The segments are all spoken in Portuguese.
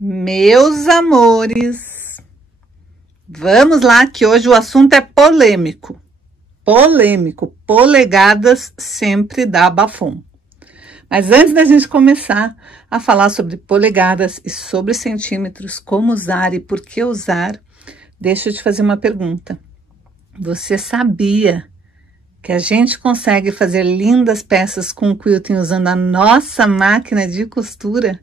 Meus amores, vamos lá que hoje o assunto é polêmico. Polegadas sempre dá bafom. Mas antes da gente começar a falar sobre polegadas e sobre centímetros, como usar e por que usar, deixa eu te fazer uma pergunta. Você sabia que a gente consegue fazer lindas peças com quilting usando a nossa máquina de costura?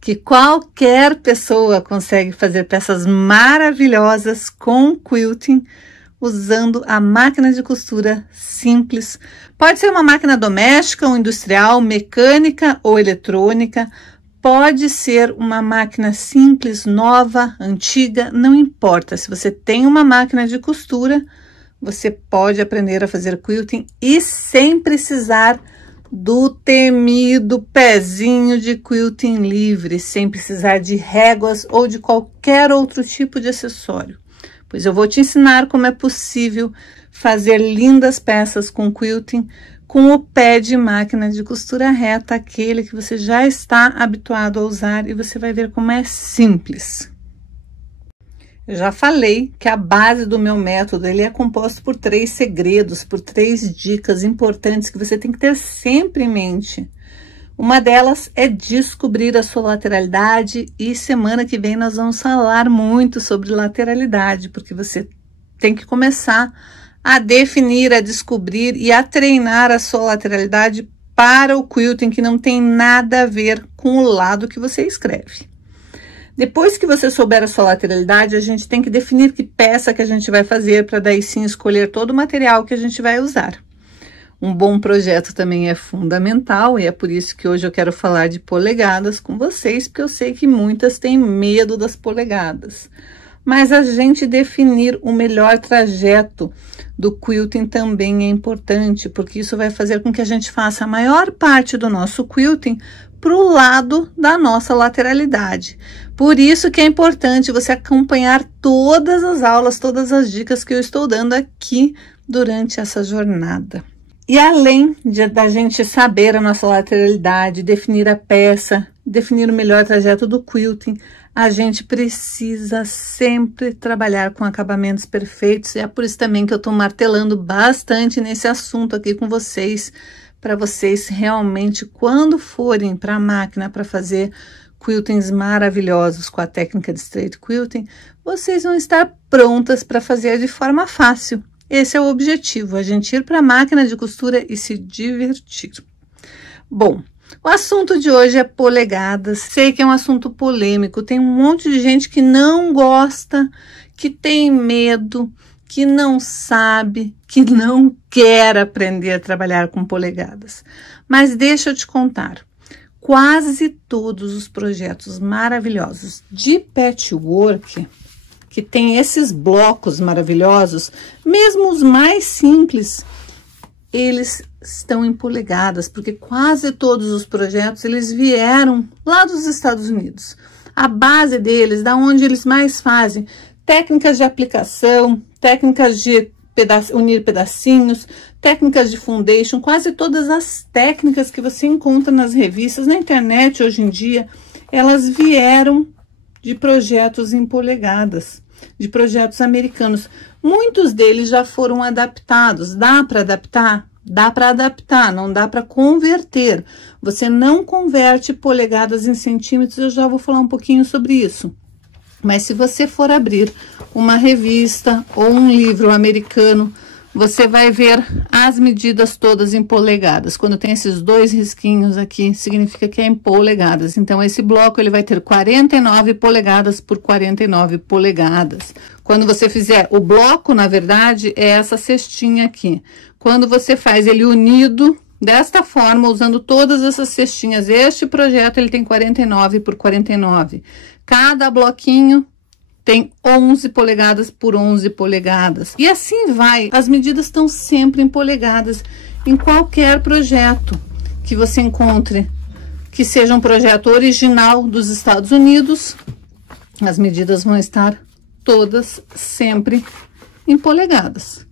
Que qualquer pessoa consegue fazer peças maravilhosas com quilting usando a máquina de costura simples. Pode ser uma máquina doméstica ou industrial, mecânica ou eletrônica. Pode ser uma máquina simples, nova, antiga, não importa. Se você tem uma máquina de costura, você pode aprender a fazer quilting e sem precisar do temido pezinho de quilting livre, sem precisar de réguas ou de qualquer outro tipo de acessório. Pois eu vou te ensinar como é possível fazer lindas peças com quilting com o pé de máquina de costura reta, aquele que você já está habituado a usar, e você vai ver como é simples. Eu já falei que a base do meu método ele é composto por 3 segredos, por 3 dicas importantes que você tem que ter sempre em mente. Uma delas é descobrir a sua lateralidade, e semana que vem nós vamos falar muito sobre lateralidade, porque você tem que começar a definir, a descobrir e a treinar a sua lateralidade para o quilting, que não tem nada a ver com o lado que você escreve. Depois que você souber a sua lateralidade, a gente tem que definir que peça que a gente vai fazer, para daí sim escolher todo o material que a gente vai usar. Um bom projeto também é fundamental, e é por isso que hoje eu quero falar de polegadas com vocês, porque eu sei que muitas têm medo das polegadas. Mas a gente definir o melhor trajeto do quilting também é importante, porque isso vai fazer com que a gente faça a maior parte do nosso quilting para o lado da nossa lateralidade. Por isso que é importante você acompanhar todas as aulas, todas as dicas que eu estou dando aqui durante essa jornada. E além da gente saber a nossa lateralidade, definir a peça, definir o melhor trajeto do quilting, a gente precisa sempre trabalhar com acabamentos perfeitos, e é por isso também que eu estou martelando bastante nesse assunto aqui com vocês, para vocês realmente, quando forem para a máquina para fazer quiltings maravilhosos com a técnica de straight quilting, vocês vão estar prontas para fazer de forma fácil. Esse é o objetivo, a gente ir para a máquina de costura e se divertir. Bom, o assunto de hoje é polegadas. Sei que é um assunto polêmico, tem um monte de gente que não gosta, que tem medo, que não sabe, que não quer aprender a trabalhar com polegadas. Mas deixa eu te contar, quase todos os projetos maravilhosos de patchwork, que tem esses blocos maravilhosos, mesmo os mais simples, eles estão em polegadas, porque quase todos os projetos, eles vieram lá dos Estados Unidos. A base deles, da onde eles mais fazem, técnicas de aplicação, técnicas de unir pedacinhos, técnicas de foundation, quase todas as técnicas que você encontra nas revistas, na internet hoje em dia, elas vieram de projetos em polegadas, de projetos americanos. Muitos deles já foram adaptados. Dá para adaptar? Dá para adaptar, não dá para converter. Você não converte polegadas em centímetros, eu já vou falar um pouquinho sobre isso. Mas se você for abrir uma revista ou um livro americano, você vai ver as medidas todas em polegadas. Quando tem esses 2 risquinhos aqui, significa que é em polegadas. Então, esse bloco ele vai ter 49 polegadas por 49 polegadas. Quando você fizer o bloco, na verdade, é essa cestinha aqui. Quando você faz ele unido desta forma, usando todas essas cestinhas, este projeto ele tem 49 por 49. Cada bloquinho tem 11 polegadas por 11 polegadas. E assim vai. As medidas estão sempre em polegadas. Em qualquer projeto que você encontre, que seja um projeto original dos Estados Unidos, as medidas vão estar todas sempre em polegadas.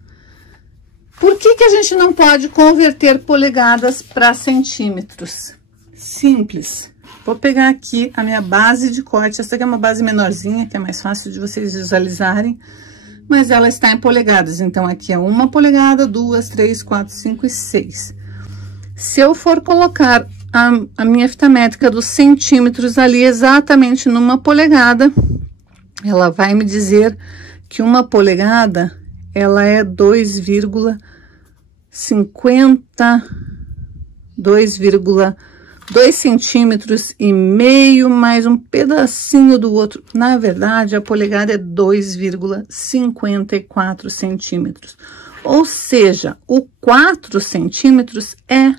Por que que a gente não pode converter polegadas para centímetros? Simples. Vou pegar aqui a minha base de corte. Essa aqui é uma base menorzinha, que é mais fácil de vocês visualizarem. Mas ela está em polegadas. Então, aqui é 1 polegada, 2, 3, 4, 5 e 6. Se eu for colocar a minha fita métrica dos centímetros ali exatamente numa polegada, ela vai me dizer que 1 polegada, ela é 2,2 centímetros e meio, mais um pedacinho do outro. Na verdade, a polegada é 2,54 centímetros. Ou seja, o 4 centímetros é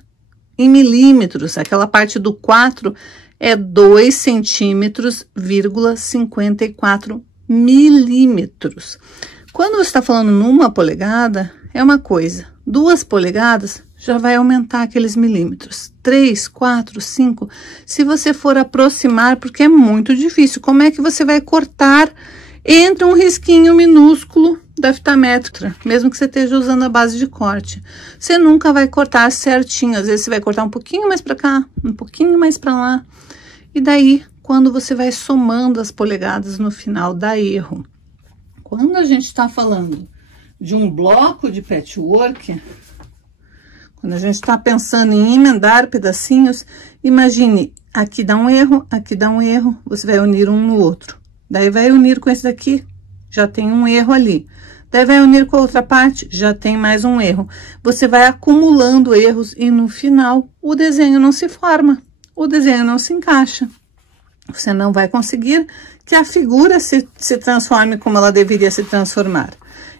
em milímetros. Aquela parte do 4 é 2 centímetros,54 milímetros. Quando você está falando numa polegada, é uma coisa. 2 polegadas já vai aumentar aqueles milímetros. 3, 4, 5. Se você for aproximar, porque é muito difícil. Como é que você vai cortar entre um risquinho minúsculo da fita métrica, mesmo que você esteja usando a base de corte? Você nunca vai cortar certinho. Às vezes você vai cortar um pouquinho mais para cá, um pouquinho mais para lá. E daí, quando você vai somando as polegadas no final, dá erro. Quando a gente está falando de um bloco de patchwork, quando a gente está pensando em emendar pedacinhos, imagine, aqui dá um erro, você vai unir um no outro. Daí vai unir com esse daqui, já tem um erro ali. Daí vai unir com a outra parte, já tem mais um erro. Você vai acumulando erros e no final o desenho não se forma, o desenho não se encaixa. Você não vai conseguir que a figura se transforme como ela deveria se transformar.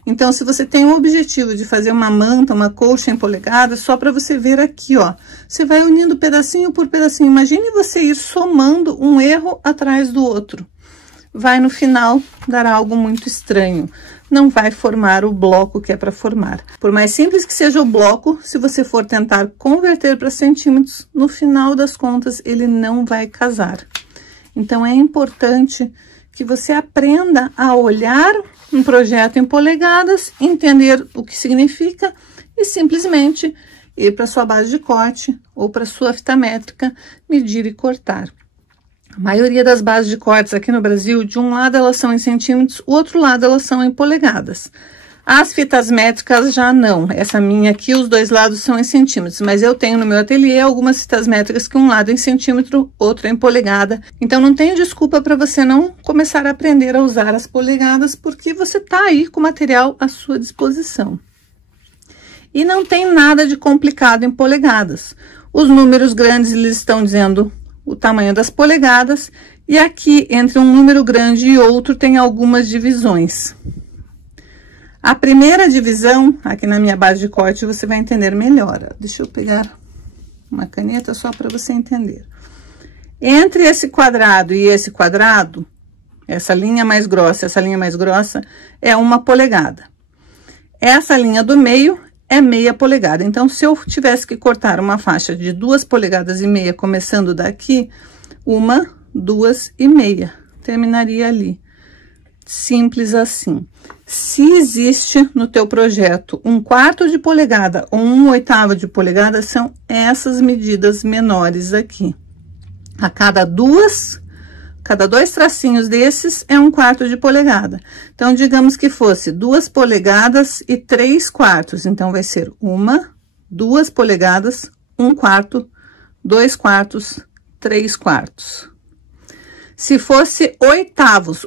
Então, se você tem o objetivo de fazer uma manta, uma colcha em polegadas, só para você ver aqui, ó. Você vai unindo pedacinho por pedacinho. Imagine você ir somando um erro atrás do outro. Vai, no final, dar algo muito estranho. Não vai formar o bloco que é para formar. Por mais simples que seja o bloco, se você for tentar converter para centímetros, no final das contas, ele não vai casar. Então, é importante que você aprenda a olhar um projeto em polegadas, entender o que significa e simplesmente ir para sua base de corte ou para sua fita métrica, medir e cortar. A maioria das bases de cortes aqui no Brasil, de um lado elas são em centímetros, o outro lado elas são em polegadas. As fitas métricas já não. Essa minha aqui, os dois lados são em centímetros, mas eu tenho no meu ateliê algumas fitas métricas que um lado é em centímetro, outro é em polegada. Então, não tem desculpa para você não começar a aprender a usar as polegadas, porque você tá aí com o material à sua disposição. E não tem nada de complicado em polegadas. Os números grandes, eles estão dizendo o tamanho das polegadas, e aqui, entre um número grande e outro, tem algumas divisões. A primeira divisão, aqui na minha base de corte, você vai entender melhor. Deixa eu pegar uma caneta só para você entender. Entre esse quadrado e esse quadrado, essa linha mais grossa, essa linha mais grossa, é 1 polegada. Essa linha do meio é meia polegada. Então, se eu tivesse que cortar uma faixa de 2,5 polegadas, começando daqui, 1, 2,5, terminaria ali. Simples assim. Se existe no teu projeto 1/4 de polegada ou 1/8 de polegada, são essas medidas menores aqui. A cada dois tracinhos desses é 1/4 de polegada. Então, digamos que fosse 2 polegadas e 3/4. Então, vai ser 1, 2 polegadas, 1/4, 2/4, 3/4. Se fosse oitavos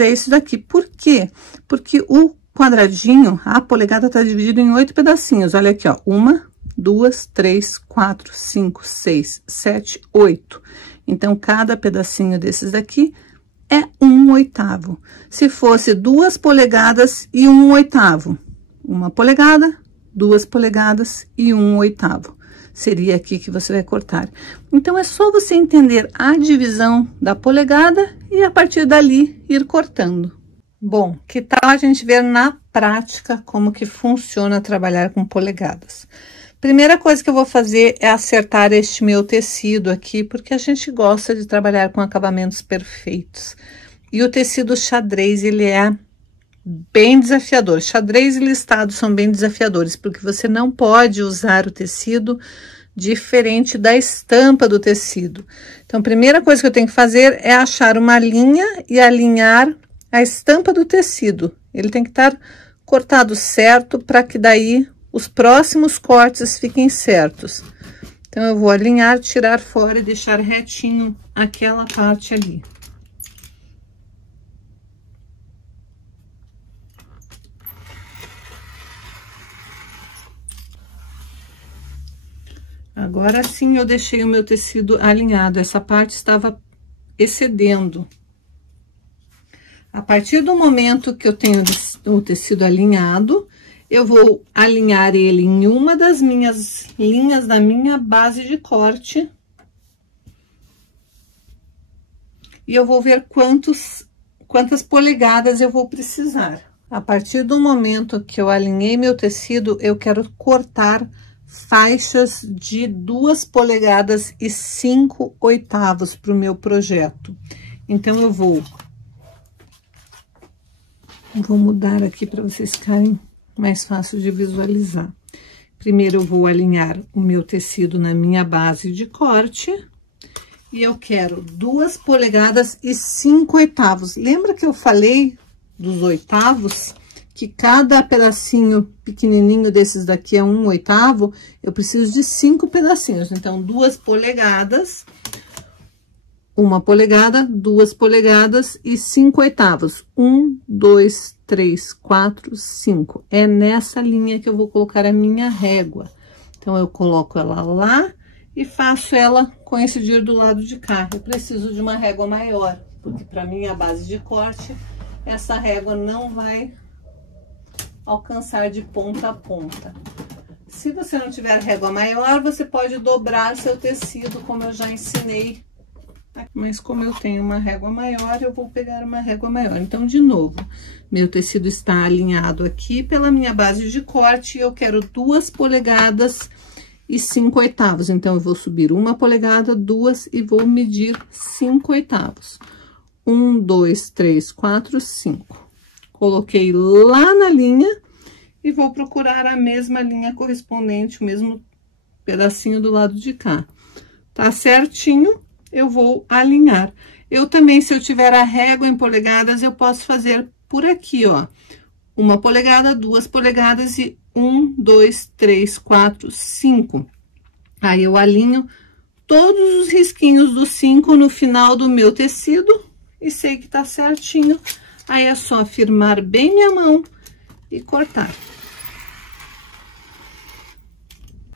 é esse daqui. Por quê? Porque o quadradinho, a polegada tá dividido em 8 pedacinhos. Olha aqui, ó. 1, 2, 3, 4, 5, 6, 7, 8. Então, cada pedacinho desses daqui é 1/8. Se fosse 2 polegadas e 1/8. 1 polegada, 2 polegadas e 1/8. Seria aqui que você vai cortar. Então, é só você entender a divisão da polegada e, a partir dali, ir cortando. Bom, que tal a gente ver na prática como que funciona trabalhar com polegadas? Primeira coisa que eu vou fazer é acertar este meu tecido aqui, porque a gente gosta de trabalhar com acabamentos perfeitos. E o tecido xadrez, ele é bem desafiador. Xadrez e listado são bem desafiadores, porque você não pode usar o tecido diferente da estampa do tecido. Então, a primeira coisa que eu tenho que fazer é achar uma linha e alinhar a estampa do tecido. Ele tem que estar cortado certo para que daí os próximos cortes fiquem certos. Então, eu vou alinhar, tirar fora e deixar retinho aquela parte ali. Agora sim eu deixei o meu tecido alinhado, essa parte estava excedendo. A partir do momento que eu tenho o tecido alinhado, eu vou alinhar ele em uma das minhas linhas da minha base de corte. E eu vou ver quantas polegadas eu vou precisar. A partir do momento que eu alinhei meu tecido, eu quero cortar faixas de 2 polegadas e 5/8 para o meu projeto. Então, eu vou mudar aqui para vocês ficarem mais fácil de visualizar. Primeiro, eu vou alinhar o meu tecido na minha base de corte. E eu quero 2 polegadas e 5/8. Lembra que eu falei dos oitavos? Que cada pedacinho pequenininho desses daqui é 1/8, eu preciso de 5 pedacinhos. Então, 2 polegadas, 1 polegada, 2 polegadas e 5/8. 1, 2, 3, 4, 5. É nessa linha que eu vou colocar a minha régua. Então, eu coloco ela lá e faço ela coincidir do lado de cá. Eu preciso de uma régua maior, porque para minha base de corte, essa régua não vai alcançar de ponta a ponta. Se você não tiver régua maior, você pode dobrar seu tecido, como eu já ensinei. Mas como eu tenho uma régua maior, eu vou pegar uma régua maior. Então, de novo, meu tecido está alinhado aqui pela minha base de corte e eu quero 2 polegadas e 5/8. Então, eu vou subir 1 polegada, 2 e vou medir 5/8. 1, 2, 3, 4, 5. Coloquei lá na linha e vou procurar a mesma linha correspondente, o mesmo pedacinho do lado de cá. Tá certinho? Eu vou alinhar. Eu também, se eu tiver a régua em polegadas, eu posso fazer por aqui, ó. 1 polegada, 2 polegadas e 1, 2, 3, 4, 5. Aí, eu alinho todos os risquinhos do 5 no final do meu tecido e sei que tá certinho. Aí, é só firmar bem minha mão e cortar.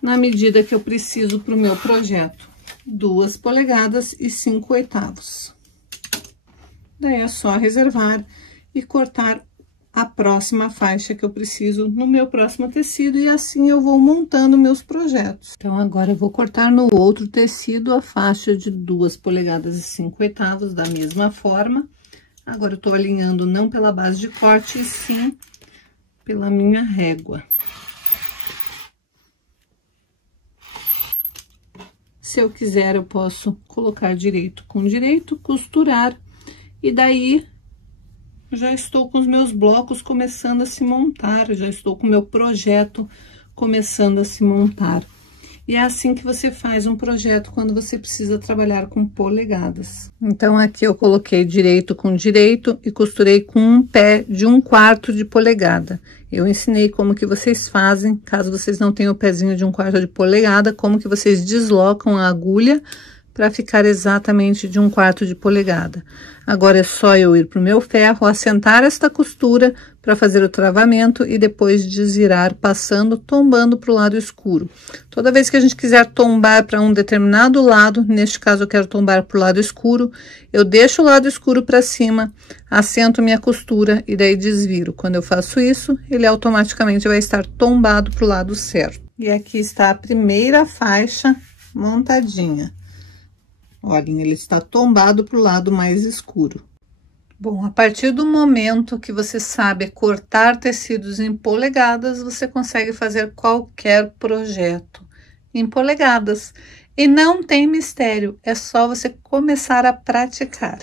Na medida que eu preciso para o meu projeto. 2 polegadas e 5/8. Daí, é só reservar e cortar a próxima faixa que eu preciso no meu próximo tecido. E assim eu vou montando meus projetos. Então, agora eu vou cortar no outro tecido a faixa de 2 polegadas e 5/8 da mesma forma. Agora, eu tô alinhando não pela base de corte, e sim pela minha régua. Se eu quiser, eu posso colocar direito com direito, costurar, e daí, já estou com os meus blocos começando a se montar, já estou com o meu projeto começando a se montar. E é assim que você faz um projeto quando você precisa trabalhar com polegadas. Então, aqui eu coloquei direito com direito e costurei com um pé de 1/4 de polegada. Eu ensinei como que vocês fazem, caso vocês não tenham o pezinho de 1/4 de polegada, como que vocês deslocam a agulha para ficar exatamente de 1/4 de polegada. Agora, é só eu ir para o meu ferro, assentar esta costura para fazer o travamento e depois desvirar, passando, tombando para o lado escuro. Toda vez que a gente quiser tombar para um determinado lado, neste caso eu quero tombar para o lado escuro, eu deixo o lado escuro para cima, assento minha costura e daí desviro. Quando eu faço isso, ele automaticamente vai estar tombado para o lado certo. E aqui está a primeira faixa montadinha. Olhem, ele está tombado para o lado mais escuro. Bom, a partir do momento que você sabe cortar tecidos em polegadas, você consegue fazer qualquer projeto em polegadas. E não tem mistério, é só você começar a praticar.